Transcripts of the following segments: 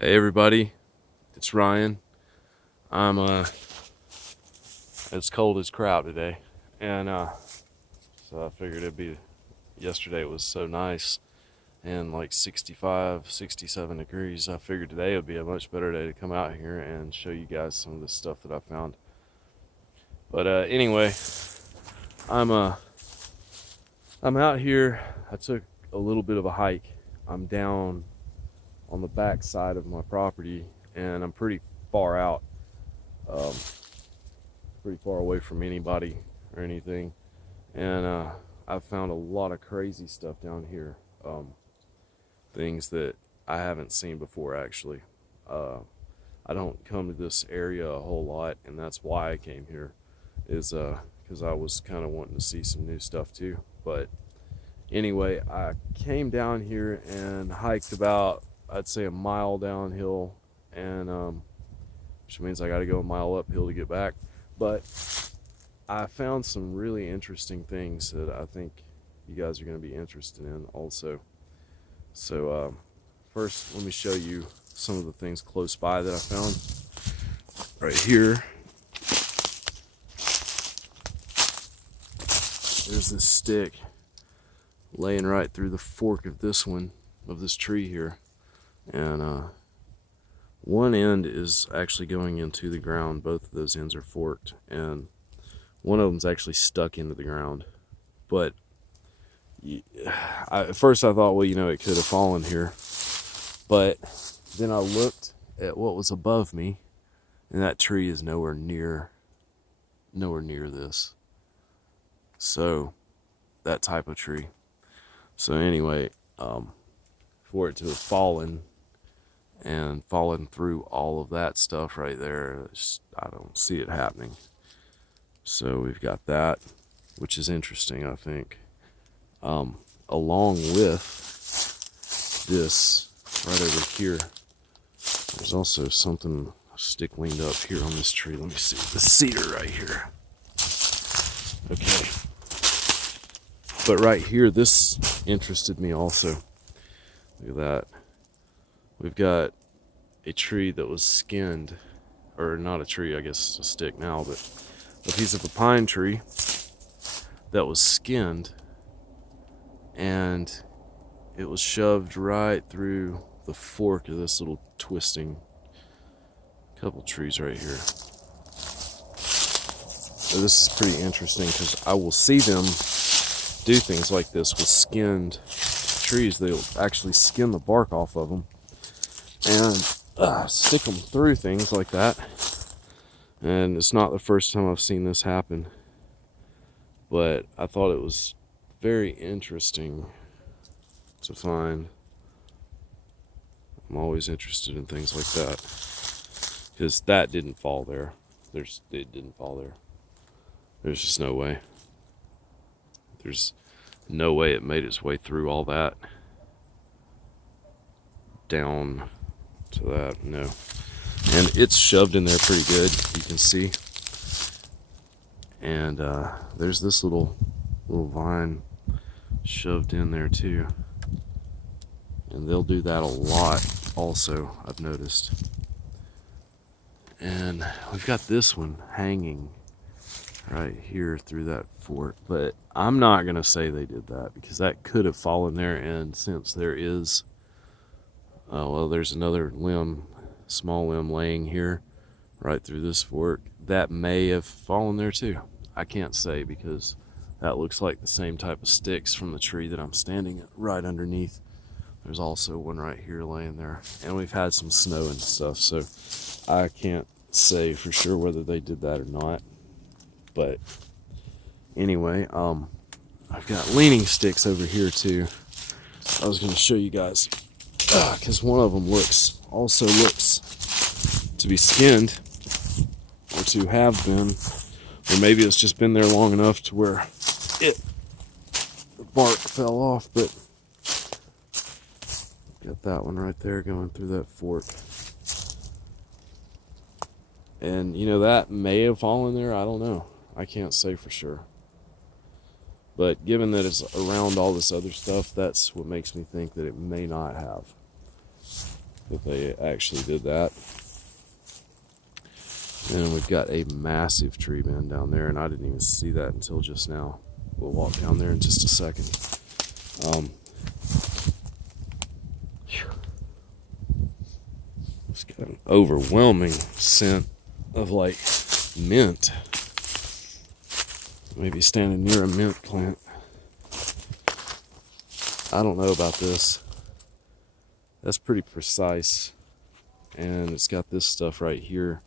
Hey everybody, it's Ryan. It's cold as crap today, and so I figured yesterday it was so nice and like 65, 67 degrees. I figured today would be a much better day to come out here and show you guys some of the stuff that I found. But anyway, I'm uh I'm out here. I took a little bit of a hike. I'm down on the back side of my property, and I'm pretty far out, um, pretty far away from anybody or anything. And I've found a lot of crazy stuff down here, things that I haven't seen before actually. I don't come to this area a whole lot, and that's why I came here, is because I was kind of wanting to see some new stuff too. But anyway, I came down here and hiked about, I'd say, a mile downhill, and which means I got to go a mile uphill to get back. But I found some really interesting things that I think you guys are going to be interested in also. So first, let me show you some of the things close by that I found. Right here, there's this stick laying right through the fork of this tree here. And one end is actually going into the ground. Both of those ends are forked, and one of them's actually stuck into the ground. But at first I thought, well, it could have fallen here. But then I looked at what was above me, and that tree is nowhere near this. So that type of tree. So anyway, for it to have fallen through all of that stuff right there, I don't see it happening. So we've got that, which is interesting, I think. Along with this, right over here, there's also something, a stick leaned up here on this tree. Let me see, the cedar right here. Okay. But right here, this interested me also. Look at that. We've got a tree that was skinned, or not a tree, I guess it's a stick now, but a piece of a pine tree that was skinned, and it was shoved right through the fork of this little twisting couple trees right here. So this is pretty interesting, because I will see them do things like this with skinned trees. They'll actually skin the bark off of them and stick them through things like that. And it's not the first time I've seen this happen, but I thought it was very interesting to find. I'm always interested in things like that, because that didn't fall there. It didn't fall there. There's just no way. There's no way it made its way through all that down to that. No. And it's shoved in there pretty good, you can see. And there's this little vine shoved in there too. And they'll do that a lot also, I've noticed. And we've got this one hanging right here through that fork, but I'm not gonna say they did that, because that could have fallen there. And since there is there's another small limb laying here right through this fork, that may have fallen there too. I can't say, because that looks like the same type of sticks from the tree that I'm standing right underneath. There's also one right here laying there, and we've had some snow and stuff, so I can't say for sure whether they did that or not. But anyway, I've got leaning sticks over here too. I was going to show you guys, because one of them looks to be skinned, or to have been, or maybe it's just been there long enough to where the bark fell off. But got that one right there going through that fork. And that may have fallen there, I don't know. I can't say for sure. But given that it's around all this other stuff, that's what makes me think that it may not have. that they actually did that. And we've got a massive tree bend down there, and I didn't even see that until just now. We'll walk down there in just a second. It's got an overwhelming scent of like mint. Maybe standing near a mint plant. I don't know about this. That's pretty precise. And it's got this stuff right here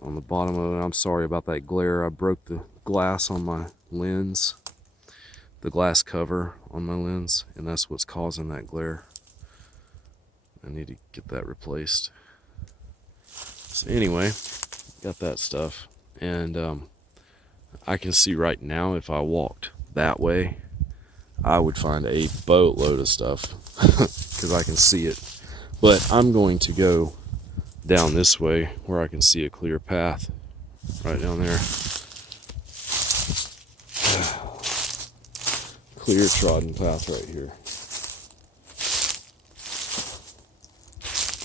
on the bottom of it. I'm sorry about that glare. I broke the glass on my lens, the glass cover on my lens, and that's what's causing that glare. I need to get that replaced. So anyway, got that stuff, and I can see right now if I walked that way, I would find a boatload of stuff because I can see it. But I'm going to go down this way where I can see a clear path right down there. Clear trodden path right here.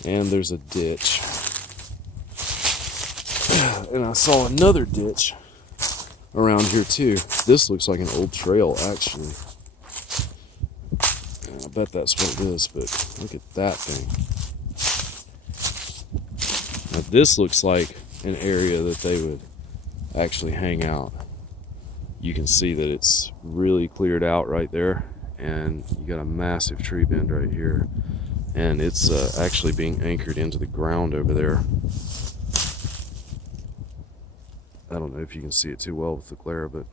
And there's a ditch. And I saw another ditch around here too. This looks like an old trail actually. I bet that's what it is, but look at that thing. Now this looks like an area that they would actually hang out. You can see that it's really cleared out right there, and you got a massive tree bend right here, and it's actually being anchored into the ground over there. I don't know if you can see it too well with the glare, but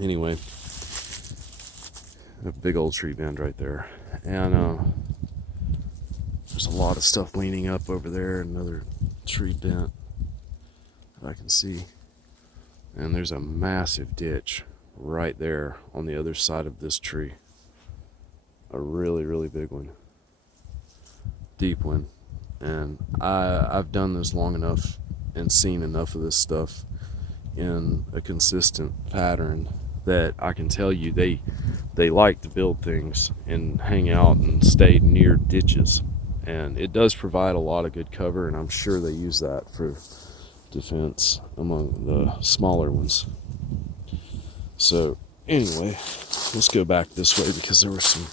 anyway, a big old tree bend right there, and there's a lot of stuff leaning up over there, another tree dent that I can see, and there's a massive ditch right there on the other side of this tree, a really, really big one, deep one. And I've done this long enough and seen enough of this stuff in a consistent pattern that I can tell you they like to build things and hang out and stay near ditches, and it does provide a lot of good cover, and I'm sure they use that for defense among the smaller ones. So anyway, let's go back this way because there were some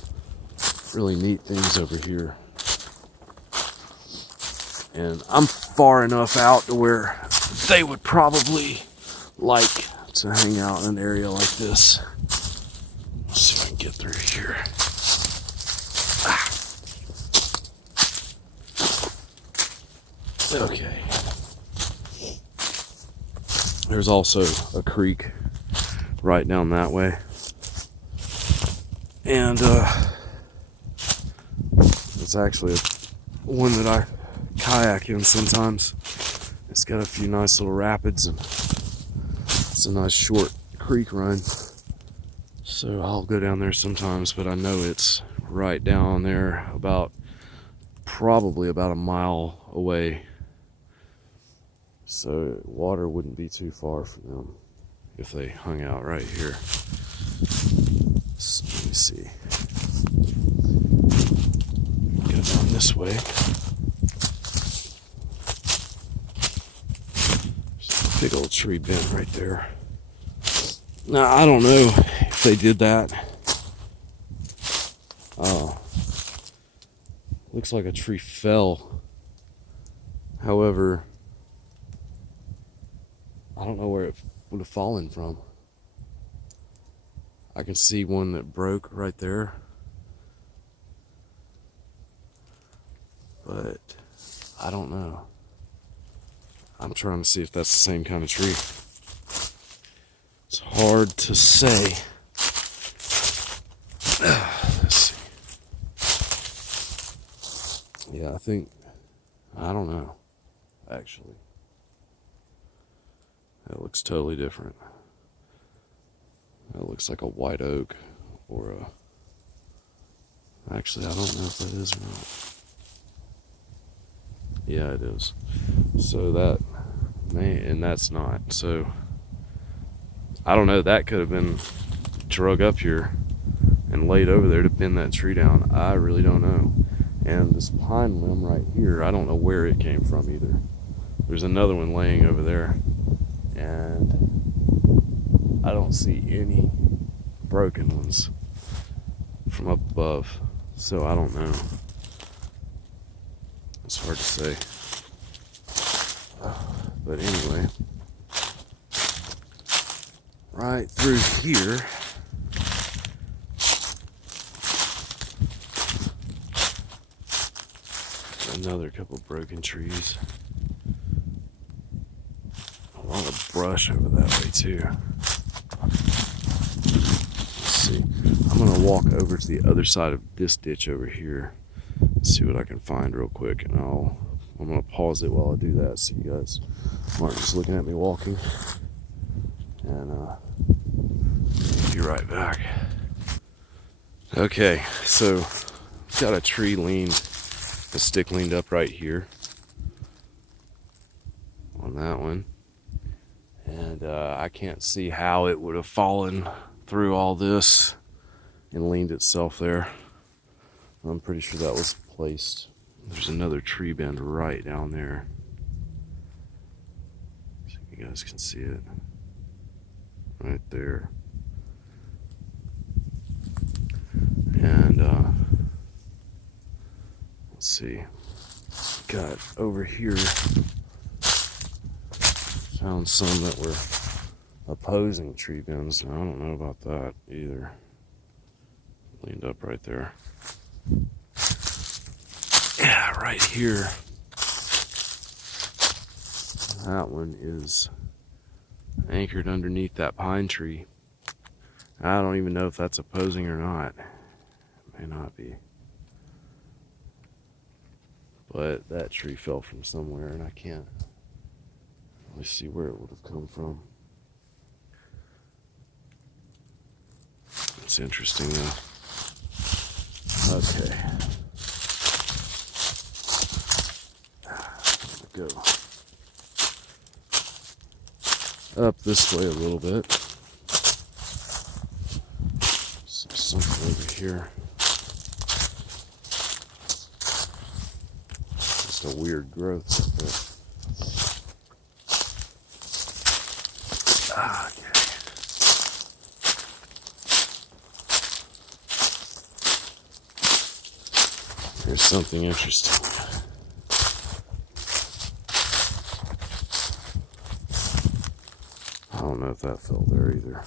really neat things over here. And I'm far enough out to where they would probably like to hang out in an area like this. Let's see if I can get through here. Okay. There's also a creek right down that way. And it's actually one that I kayak in sometimes. It's got a few nice little rapids, and it's a nice short creek run. So I'll go down there sometimes, but I know it's right down there, probably about a mile away. So water wouldn't be too far for them if they hung out right here. So let me see. Go down this way. There's a big old tree bend right there. Now I don't know if they did that. Looks like a tree fell. However, I don't know where it would have fallen from. I can see one that broke right there. But I don't know. I'm trying to see if that's the same kind of tree. It's hard to say. Let's see. Yeah, I don't know, actually. That looks totally different. That looks like a white oak or actually, I don't know if that is or not. Yeah, it is. So that, and that's not. So, I don't know, that could have been drug up here and laid over there to bend that tree down. I really don't know. And this pine limb right here, I don't know where it came from either. There's another one laying over there, and I don't see any broken ones from up above, so I don't know. It's hard to say. But anyway, right through here, another couple broken trees. A lot of brush over that way too. Let's see. I'm gonna walk over to the other side of this ditch over here. See what I can find real quick, and I'm gonna pause it while I do that so you guys aren't just looking at me walking. And be right back. Okay, so got a tree leaned, a stick leaned up right here on that one, and I can't see how it would have fallen through all this and leaned itself there. I'm pretty sure that was placed. There's another tree bend right down there, so you guys can see it right there. And let's see, got over here, found some that were opposing tree bends. Now, I don't know about that either. Leaned up right there. Yeah, right here. That one is anchored underneath that pine tree. I don't even know if that's opposing or not. It may not be. But that tree fell from somewhere, and I can't really see where it would have come from. It's interesting though. Okay. Go up this way a little bit. Something over here. Just a weird growth up there. Okay. Here's something interesting. I don't know if that fell there either.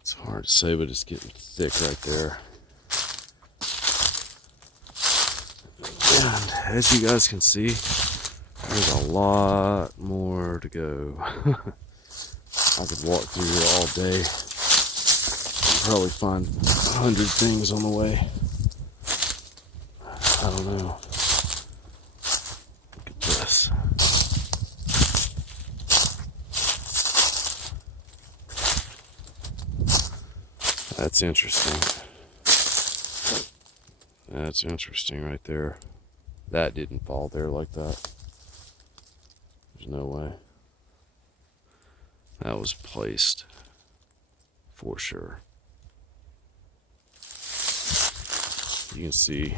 It's hard to say, but it's getting thick right there. And as you guys can see, there's a lot more to go. I could walk through here all day and probably find 100 things on the way. I don't know. Look at this. That's interesting. That's interesting right there. That didn't fall there like that. There's no way. That was placed for sure. You can see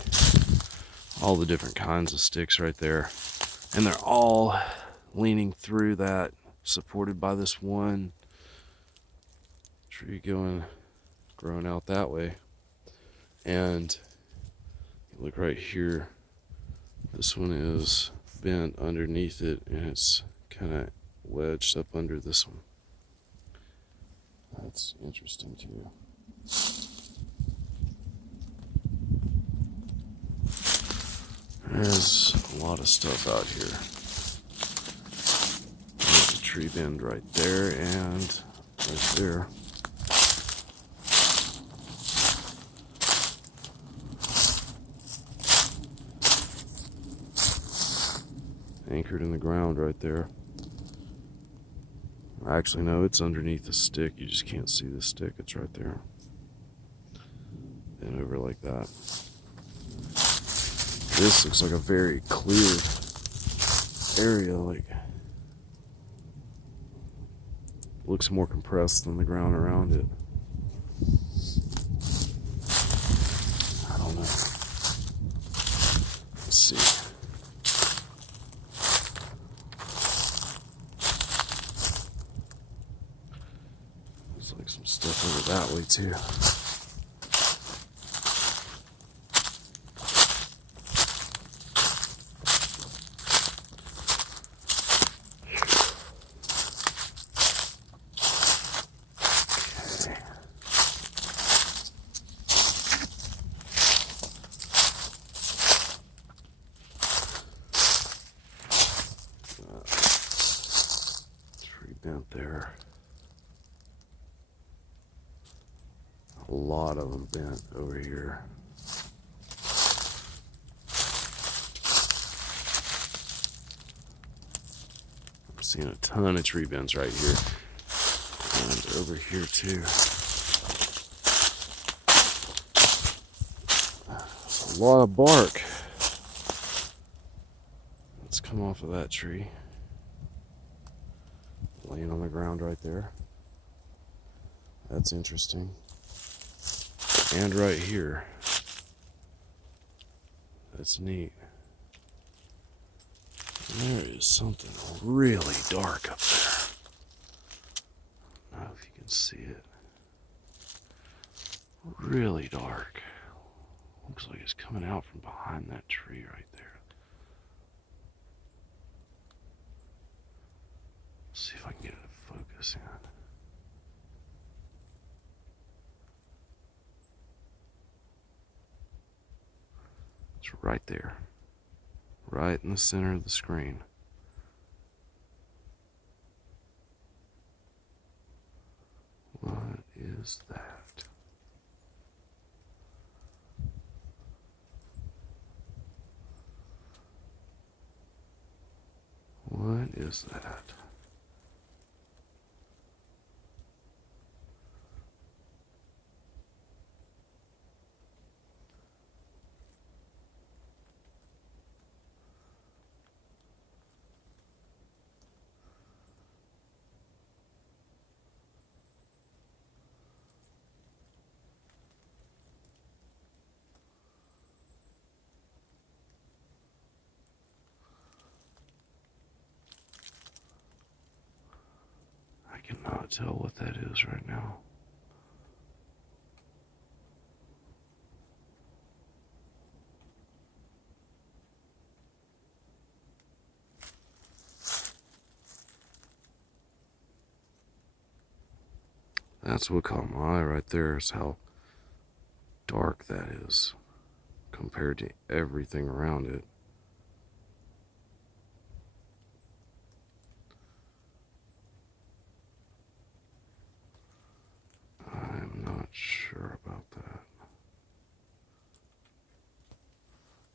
all the different kinds of sticks right there, and they're all leaning through that, supported by this one tree growing out that way. And you look right here, this one is bent underneath it, and it's kind of wedged up under this one. That's interesting too. There's a lot of stuff out here. There's a tree bend right there and right there. Anchored in the ground right there. Actually, no, it's underneath the stick. You just can't see the stick. It's right there. And over like that. This looks like a very clear area. Like, looks more compressed than the ground around it. I don't know. Let's see. Looks like some stuff over that way too. Out there, a lot of them bent over here. I'm seeing a ton of tree bends right here and over here too. There's a lot of bark that's come off of that tree. Laying on the ground right there. That's interesting. And right here. That's neat. And there is something really dark up there. I don't know if you can see it. Really dark. Looks like it's coming out from behind that tree right there. See if I can get it to focus in. It's right there. Right in the center of the screen. What is that? What is that? I cannot tell what that is right now. That's what caught my eye right there, is how dark that is compared to everything around it. I'm not sure about that.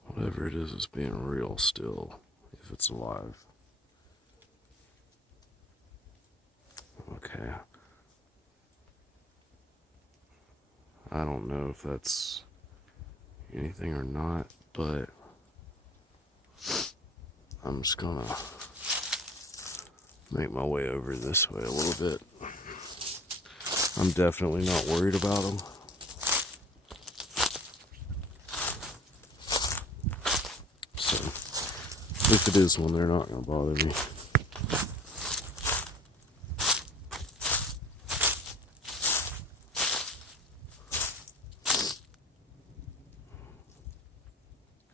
Whatever it is being real still, if it's alive. Okay. I don't know if that's anything or not, but I'm just gonna make my way over this way a little bit. I'm definitely not worried about them. So, if it is one, they're not gonna bother me.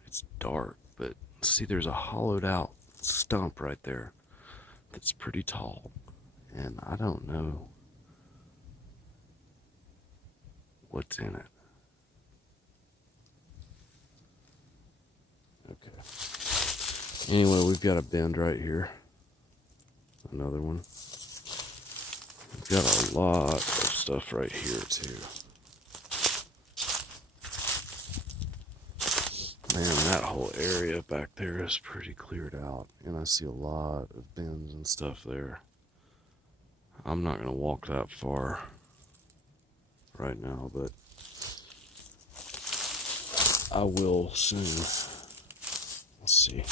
It's dark, but see, there's a hollowed out stump right there that's pretty tall, and I don't know what's in it. Okay. Anyway, we've got a bend right here. Another one. We've got a lot of stuff right here too. Man, that whole area back there is pretty cleared out, and I see a lot of bends and stuff there. I'm not going to walk that far right now, but I will soon. Let's see.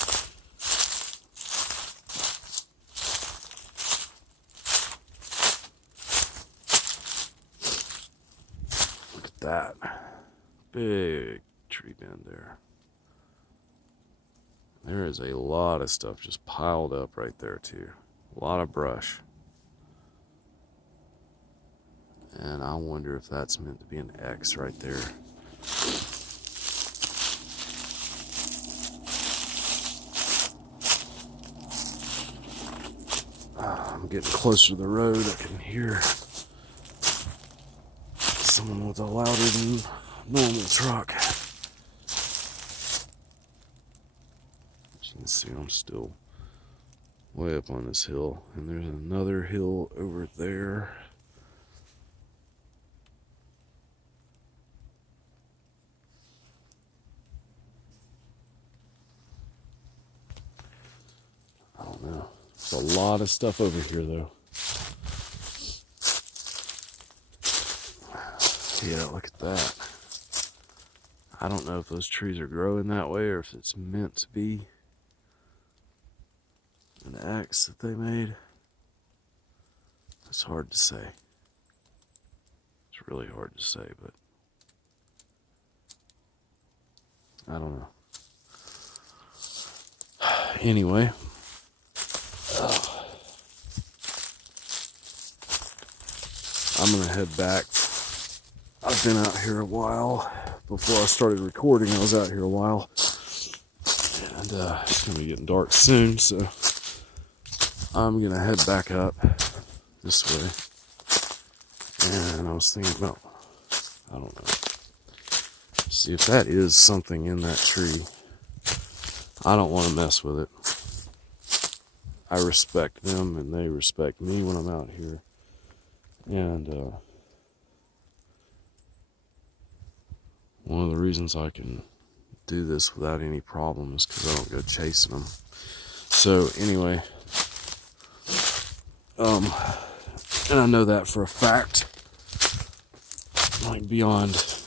that. Big tree bend there. There is a lot of stuff just piled up right there too. A lot of brush. And I wonder if that's meant to be an X right there. I'm getting closer to the road. I can hear someone with a louder than normal truck. You can see I'm still way up on this hill, and there's another hill over there. I don't know. There's a lot of stuff over here though. Yeah, look at that. I don't know if those trees are growing that way or if it's meant to be an X that they made. It's hard to say. It's really hard to say, but I don't know. Anyway, I'm gonna head back. I've been out here a while. Before I started recording, I was out here a while. And it's gonna be getting dark soon, so I'm gonna head back up this way. And I was thinking about, I don't know, see if that is something in that tree. I don't want to mess with it. I respect them and they respect me when I'm out here. And one of the reasons I can do this without any problem is because I don't go chasing them. So anyway, and I know that for a fact, like beyond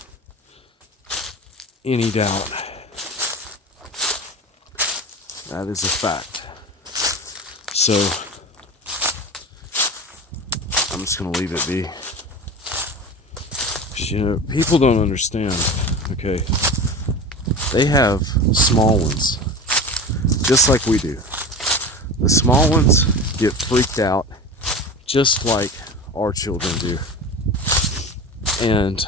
any doubt. That is a fact. So I'm just gonna leave it be. You know, people don't understand, okay? They have small ones, just like we do. The small ones get freaked out, just like our children do. And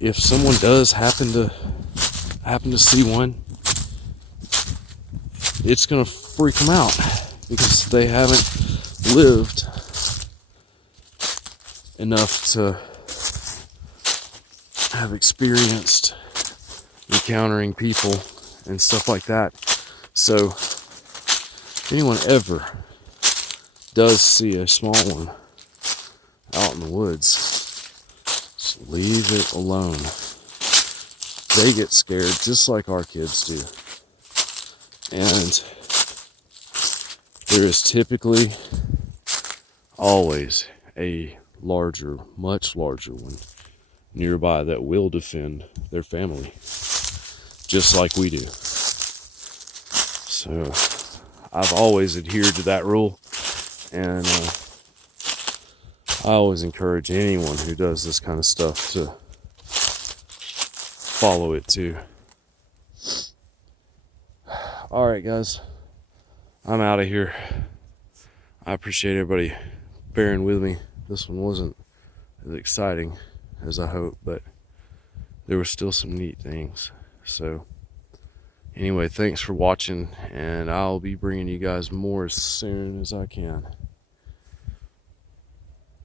if someone does happen to see one, it's gonna freak them out because they haven't lived enough to have experienced encountering people and stuff like that. So if anyone ever does see a small one out in the woods, just leave it alone. They get scared just like our kids do. And there is typically always a larger, much larger one nearby that will defend their family, just like we do. So I've always adhered to that rule, and I always encourage anyone who does this kind of stuff to follow it too. Alright guys, I'm out of here. I appreciate everybody bearing with me. This one wasn't as exciting as I hoped, but there were still some neat things. So anyway, thanks for watching, and I'll be bringing you guys more as soon as I can.